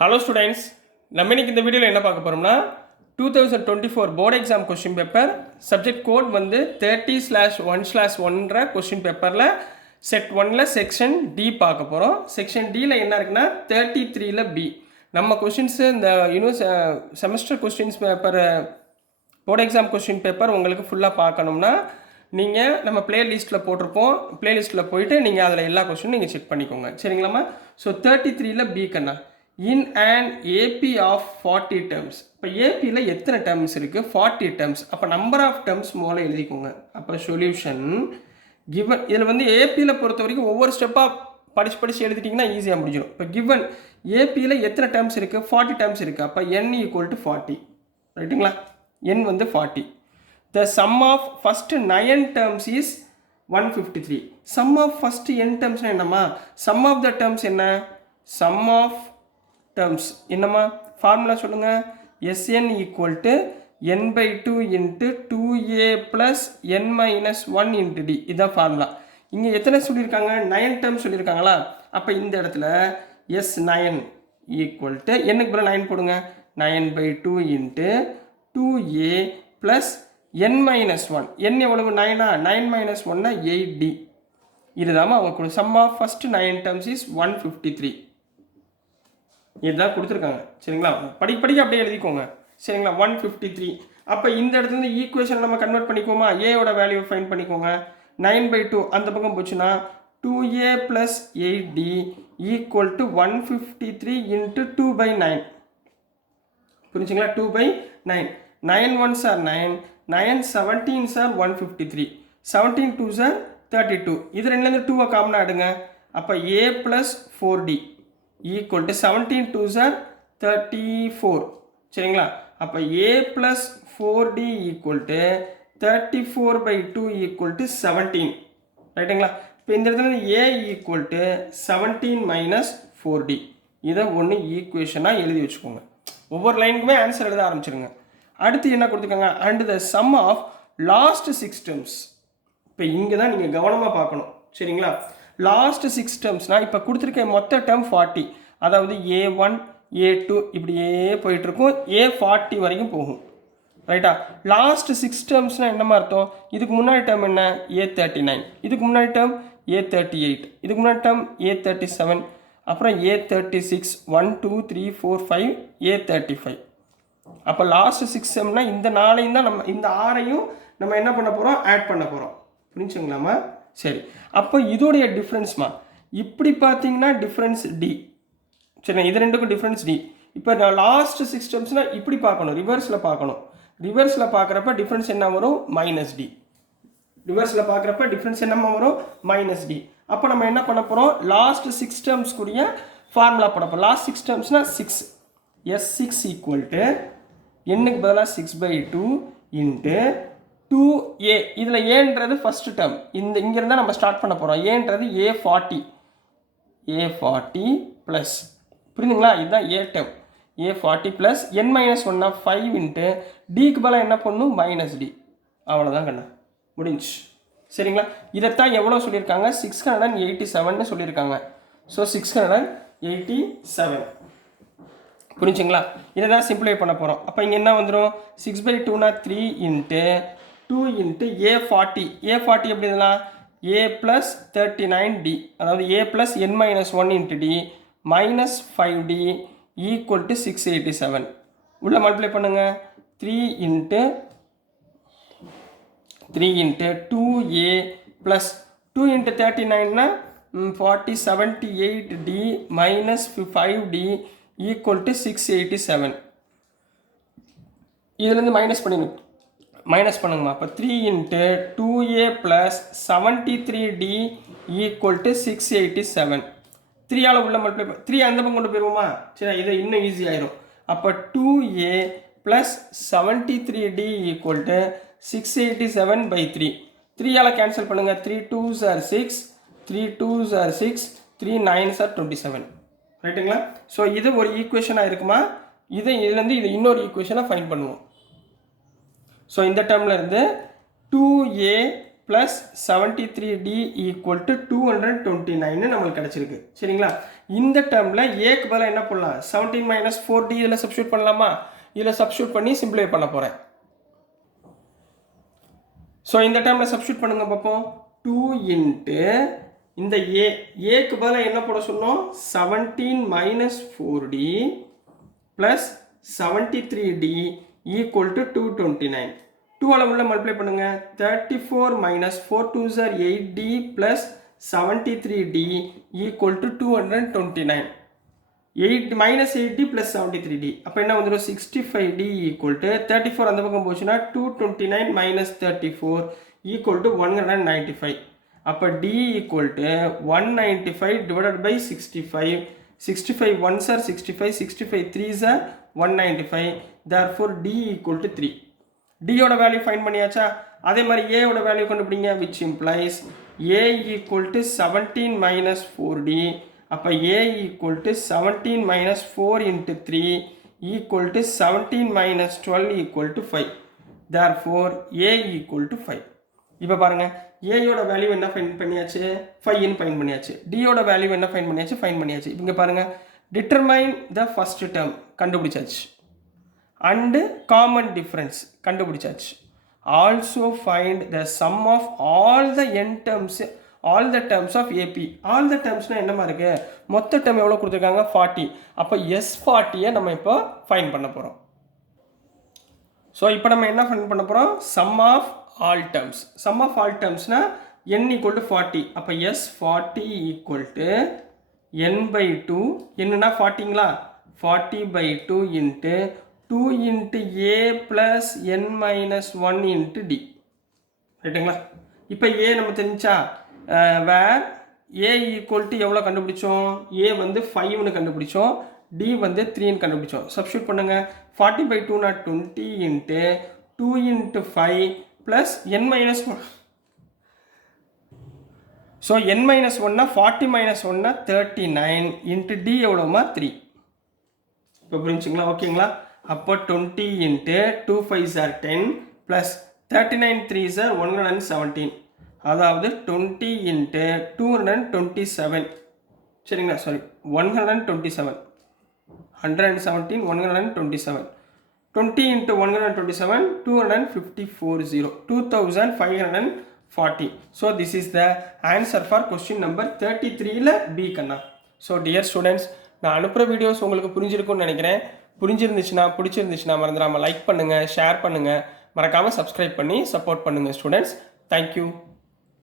Hello students, நம்ம இன்னைக்கு இந்த வீடியோவில் என்ன பார்க்க போகிறோம்னா 2024 board exam question paper subject code வந்து 30/1/1ன்ற கொஸ்டின் பேப்பரில் செட் 1ல் செக்ஷன் டி பார்க்க போகிறோம். செக்ஷன் டியில் என்ன இருக்குன்னா 33ல் பி. நம்ம கொஸ்டின்ஸு இந்த semester questions paper board exam question paper உங்களுக்கு ஃபுல்லாக பார்க்கணும்னா நீங்கள் நம்ம பிளேலிஸ்ட்டில் போட்டிருப்போம். பிளேலிஸ்ட்டில் போயிட்டு நீங்கள் அதில் எல்லா கொஸ்டினும் நீங்கள் செக் பண்ணிக்கோங்க, சரிங்களாம்மா? ஸோ 33ல் பி கண்ணா in an AP of 40 terms. இப்போ ஏபியில் எத்தனை டேர்ம்ஸ் இருக்குது? 40 terms. அப்போ நம்பர் ஆஃப் டேர்ம்ஸ் மூலம் எழுதிக்கோங்க. அப்போ சொல்யூஷன் கிவன். இதில் வந்து ஏபியில் பொறுத்த வரைக்கும் ஒவ்வொரு ஸ்டெப்பாக படித்து எழுதிட்டிங்கன்னா ஈஸியாக முடிஞ்சிடும். இப்போ கிவன் ஏபியில் எத்தனை டேர்ம்ஸ் இருக்குது? 40 டேர்ம்ஸ் இருக்குது. அப்போ n = 40, ரைட்டுங்களா? n வந்து 40. The sum of first 9 terms is 153. sum of first n terms என்னம்மா? sum of the terms என்ன? sum of terms என்னம்மா? ஃபார்முலா சொல்லுங்க. Sn = n/2 × 2a + n-1 × d. இதுதான் ஃபார்முலா. இங்கே எத்தனை சொல்லியிருக்காங்க? 9 டேர்ம்ஸ் சொல்லியிருக்காங்களா? அப்போ இந்த இடத்துல S9 = என்னக்கு பதிலாக 9 போடுங்க. 9/2 × 2a + n-1. n எவ்வளவு? 9. 9 - 1 8d. இதுதான் அவங்க sum of first 9 terms is 153. இதுதான் கொடுத்துருக்காங்க, சரிங்களா? படிக்க அப்படியே எழுதிக்கோங்க, சரிங்களா? 153. அப்போ இந்த இடத்துல ஈக்குவேஷன் நம்ம கன்வெர்ட் பண்ணிக்கோமா? ஏயோட வேல்யூ ஃபைன் பண்ணிக்கோங்க. 9/2 அந்த பக்கம் போச்சுன்னா 2a + 8d = 153 × 2/9. புரிஞ்சுங்களா? 2/9. 9 1s are 9, 9 17s are 153, 17 2s are 32. இது ரெண்டுலேருந்து 2 காமனாக எடுங்க. அப்போ a + 4d = 17 2s are 34, சரிங்களா? அப்போ a + 4d = 34/2 = 17, ரைட்டுங்களா? இப்போ இந்த இடத்துல a = 17 - 4d. இதை ஒன்று ஈக்குவேஷனாக எழுதி வச்சுக்கோங்க. ஒவ்வொரு லைனுக்குமே ஆன்சர் எழுத ஆரம்பிச்சிருங்க. அடுத்து என்ன கொடுத்துருக்காங்க? And the sum of last 6 terms. இப்போ இங்கே தான் நீங்கள் கவனமாக பார்க்கணும், சரிங்களா? லாஸ்ட் 6 டேர்ம்ஸ்னால் இப்போ கொடுத்துருக்க மொத்த டேர்ம் 40. அதாவது A1 A2 இப்படியே போயிட்டுருக்கும். A40 வரைக்கும் போகும், ரைட்டா? லாஸ்ட் 6 டேர்ம்ஸ்னால் என்னமா அர்த்தம்? இதுக்கு முன்னாடி டேர்ம் என்ன? A39. இதுக்கு முன்னாடி டேர்ம் A38. இதுக்கு முன்னாடி டேர்ம் A37. அப்புறம் A36. 1 2 3 4 5 A35. அப்போ லாஸ்ட் 6 டேர்ம்னா இந்த 4ஐயும் தான் நம்ம இந்த 6ஐயும் நம்ம என்ன பண்ண போகிறோம்? ஆட் பண்ண போகிறோம். புரிஞ்சுங்களாம்மா? சரி, அப்போ இதோடைய டிஃப்ரென்ஸ்மா இப்படி பார்த்தீங்கன்னா டிஃப்ரென்ஸ் டி, சரி. இது ரெண்டுக்கும் டிஃப்ரென்ஸ் டி. இப்போ நான் லாஸ்ட் 6 டேர்ம்ஸ்னால் இப்படி பார்க்கணும், ரிவர்ஸில் பார்க்கணும். ரிவர்ஸில் பார்க்குறப்ப டிஃப்ரென்ஸ் என்ன வரும்? -d. ரிவர்ஸில் பார்க்குறப்ப டிஃப்ரென்ஸ் என்னமா வரும்? -d. அப்போ நம்ம என்ன பண்ண போகிறோம்? லாஸ்ட் 6 டேர்ம்ஸ்க்குரிய ஃபார்முலா போட போகிறோம். லாஸ்ட் 6 டேர்ம்ஸ்னால் 6. S6 = என்னுக்கு பதிலாக 6/2 × 2a. இதில் ஏன்றது ஃபஸ்ட்டு டேர்ம். இங்கேருந்தால் நம்ம ஸ்டார்ட் பண்ண போகிறோம். ஏன்றது A40 ப்ளஸ், புரியுதுங்களா? இதுதான் ஏ டேர்ம். A40 ப்ளஸ் n-1 5 × டிக்கு பதிலாக என்ன பண்ணணும்? -d. அவ்வளோதான் கண்ணா, முடிஞ்சு, சரிங்களா? இதைத்தான் எவ்வளோ சொல்லியிருக்காங்க? 687 சொல்லியிருக்காங்க. ஸோ 687, புரிஞ்சுங்களா? இதை தான் சிம்பிளை பண்ண போகிறோம். அப்போ இங்கே என்ன வந்துடும்? 6/2 3 × 2 × A40. A40 எப்படி இதெல்லாம்? a + 39d. அதாவது a + n-1 × d -5d = 687. உள்ள மல்டிப்ளை பண்ணுங்க. 3 × 2a + 2 × 39 40 78d -5d = 687. இதுலேருந்து மைனஸ் பண்ணுங்கம்மா. அப்போ 3 × 2a + 73d = 687. 3ஆல் உள்ள மல்டிப்ளை 3 அந்த பக்கம் கொண்டு போயிடுவோமா? சரி, இது இன்னும் ஈஸி ஆயிரும். அப்போ 2a + 73d = 687/3. 3ஆல் கேன்சல் பண்ணுங்கள். 3 2s are 6, 3 2s are 6, 3 9s are 27, ரைட்டுங்களா? ஸோ இது ஒரு ஈக்குவேஷனாக இருக்குமா? இதுலேருந்து இது இன்னொரு ஈக்குவேஷனாக ஃபைன் பண்ணுவோம். ஸோ இந்த டேர்மில் இருந்து 2a plus 73D equal to 229 நம்மளுக்கு கிடச்சிருக்கு. சரிங்களா? இந்த டேர்மில் ஏக்கு பதிலாக என்ன பண்ணலாம்? 17 மைனஸ் 4D இதில் சப்ஸ்டியூட் பண்ணலாமா? இதில் சப்ஸ்டியூட் பண்ணி சிம்பிளிஃபை பண்ண போகிறேன். ஸோ இந்த டேர்மில் சப்ஸ்டியூட் பண்ணுங்க பார்ப்போம். 2 இன்ட்டு இந்த ஏக்கு பதிலாக என்ன போட சொன்னோம்? 17 minus 4D plus 73D equal to 229. 2 அளவுள்ள மல்டிப்ளை பண்ணுங்க. 34 minus 4 2s are 8D plus 73D equal to 229. 8 minus 8D plus 73D அப்போ என்ன வந்துடும்? 65D ஈக்குவல் டு 34 அந்த பக்கம் போச்சுன்னா 229 மைனஸ் 34 ஈக்குவல் டு 195. அப்போ D equal to 195 divided by 65. 65 1s are 65, 65 3s are 195. therefore D equal to 3. D ஓட value find பண்ணியாச்சா? அதே மாதிரி A ஓட வேல்யூ கண்டுபிடிங்க. which implies A equal to 17 minus 4D. அப்போ A equal to 17 minus 4 into 3 equal to 17 minus 12 equal to 5. therefore A equal to 5. இப்போ பாருங்கள், ஏயோட value என்ன ஃபைண்ட் பண்ணியாச்சு? 5ன்னு ஃபைண்ட் பண்ணியாச்சு. டியோட வேல்யூ என்ன ஃபைண்ட் பண்ணியாச்சு? ஃபைண்ட் பண்ணியாச்சு. இங்கே பாருங்கள், டிட்டர்மைன் த ஃபர்ஸ்ட் டேர்ம் கண்டுபிடிச்சாச்சு அண்டு காமன் டிஃப்ரென்ஸ் கண்டுபிடிச்சாச்சு. Also find the sum of all the n terms all the terms of AP. ஆல் த டேர்ம்ஸ்னால் என்னமா இருக்குது? மொத்த டேர்ம் எவ்வளோ கொடுத்துருக்காங்க? 40. அப்போ S40 நம்ம இப்போ ஃபைண்ட் பண்ண போகிறோம். ஸோ இப்போ நம்ம என்ன ஃபைண்ட் பண்ண போகிறோம்? Sum of all terms. Sum of all டேர்ம்ஸ்னால் n ஈக்குவல் டு 40. அப்போ S40 equal to n by 2. என்னன்னா 40ங்களா? 40 by 2 into 2 into A plus n minus 1 into D. ரைட்டுங்களா? இப்போ A நம்ம தெரிஞ்சா வேர் A ஈக்குவல் டு எவ்வளோ கண்டுபிடிச்சோம்? A வந்து 5ன்னு கண்டுபிடிச்சோம். D வந்து 3ன்னு கண்டுபிடிச்சோம். சப்ஸ்டியூட் பண்ணுங்கள். 40 by 2 not 20 into 2 into 5 plus n minus 1. So n minus 1னா 40 மைனஸ் 1னா 39 இன்ட்டு D எவ்வளோமா? 3. இப்போ புரிஞ்சுங்களா? ஓகேங்களா? அப்போ 20 into 2 5s are 10 plus 39 3s are 117. அதாவது 20 இன்ட்டு 227. சரிங்களா? Sorry 127. 117 127. 20 into 127 254 2540. So this is the answer for question number 33 B கண்ணா. So dear students, நான் அனுப்புகிற வீடியோஸ் உங்களுக்கு புரிஞ்சிருக்கும்னு நினைக்கிறேன். பிடிச்சிருந்துச்சுன்னா மறந்துடாமல் லைக் பண்ணுங்கள், ஷேர் பண்ணுங்கள், மறக்காமல் சப்ஸ்கிரைப் பண்ணி சப்போர்ட் பண்ணுங்கள் ஸ்டூடெண்ட்ஸ். தேங்க்யூ.